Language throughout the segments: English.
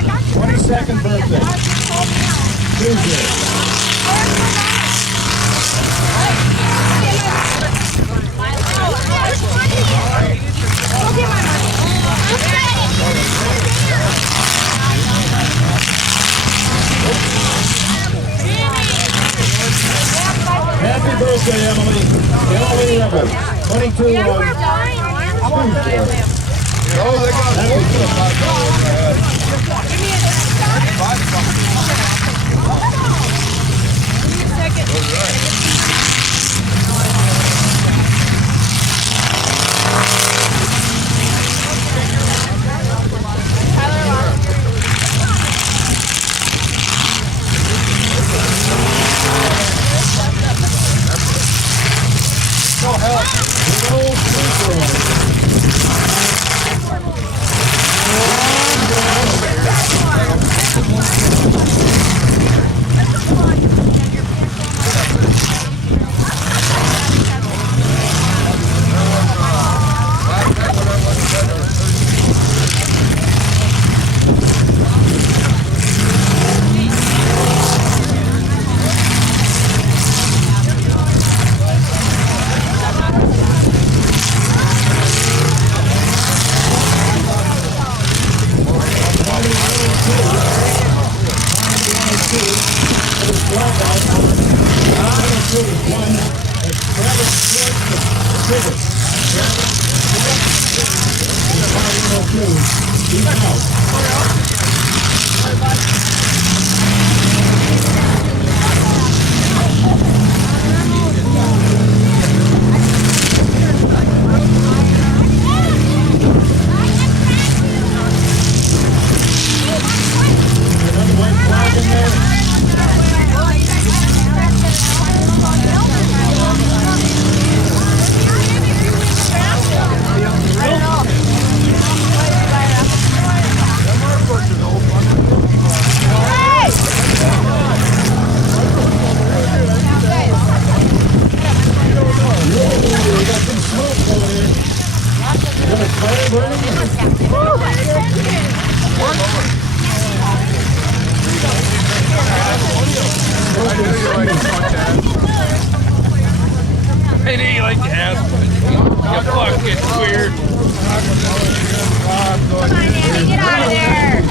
22nd birthday. Tuesday. Happy birthday, Emily. Emily River. 22 on Tuesday. Oh, they got Hey, do you like to ask? You fucking weird. Come on, Andy, get out of there.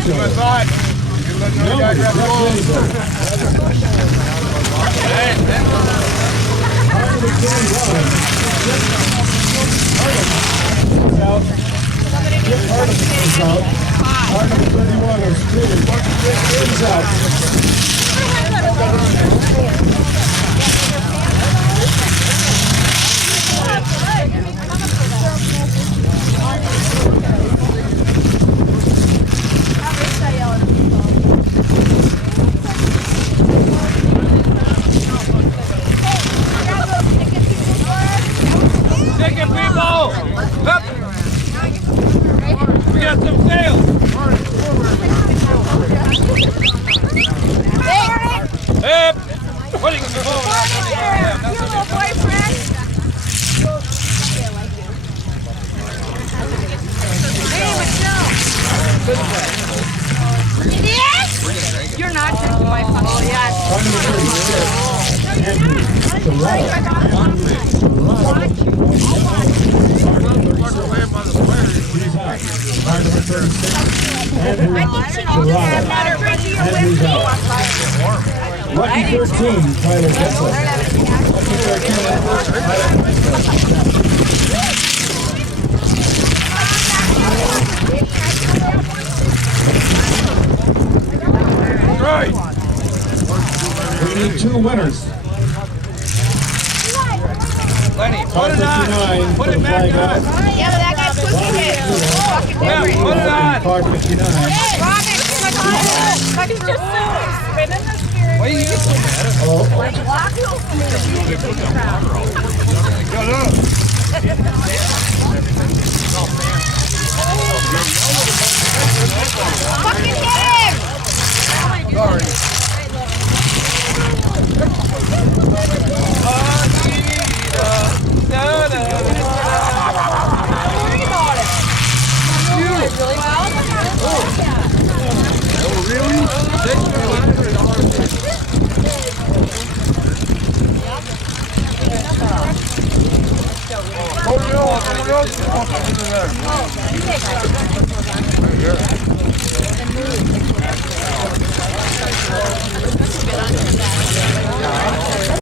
Ticket people! Up! We got some sales! Hey! What are you going to You little boyfriend. Hey, Michelle. It is? You're not drinking my fucking yes. Lucky 13, Tyler Gessel. Lucky 13, Right! we need two winners. Lenny, put it on! Put it back on! Yeah, but that guy's pushing it. Fucking Yeah, put it on! Car 59. Robin, my God. Fucking just spinning the steering. Why you get so mad at Oh, Fucking